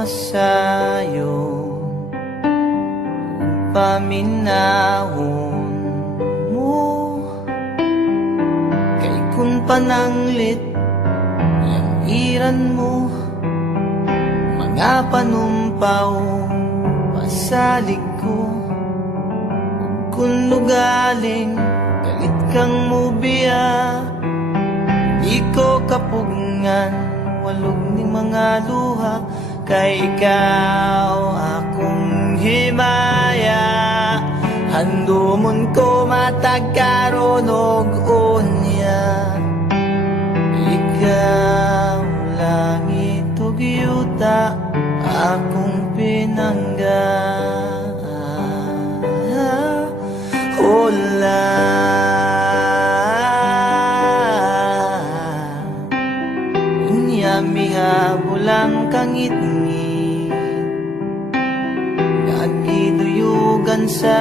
masayo paminahon mo kay kun pananglit yang iran mo mga panumpaw pasalig ko kun lugaling galit kang mubiya di ko kapugngan walog ni mga luha kay ikaw akong himaya handumon ko matagkaron og unya ikaw langit ug yuta akong pinangga hola unya mihabulang kangit-ngit nagiduyugan sa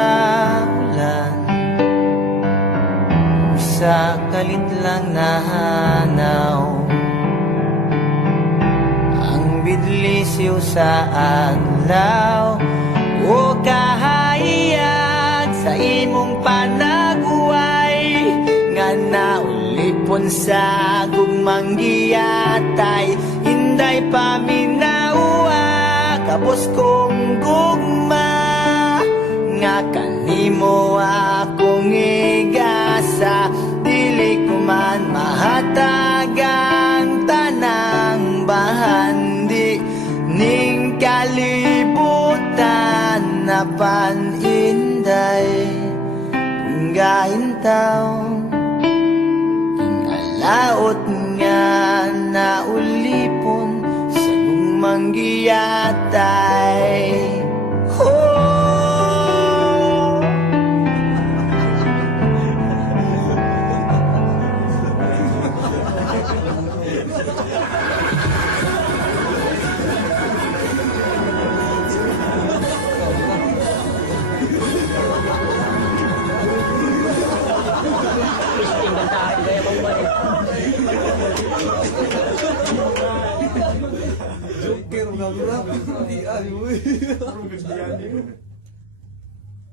ulan sa kalit lang nahanaw ang bidlisiw sa adlaw o kahayag sa imong panaguway nga naulipon sa gugmang giyatay hinday paminawa kapos kong gugma nga kanimo akong igasa dili ko man mahatagang tanang bahandi ning kalibutan na paninday gaintaw laot nga naulipon sa gugmang giyatay Joker udah di ayo.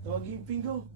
Tawagin Pingo.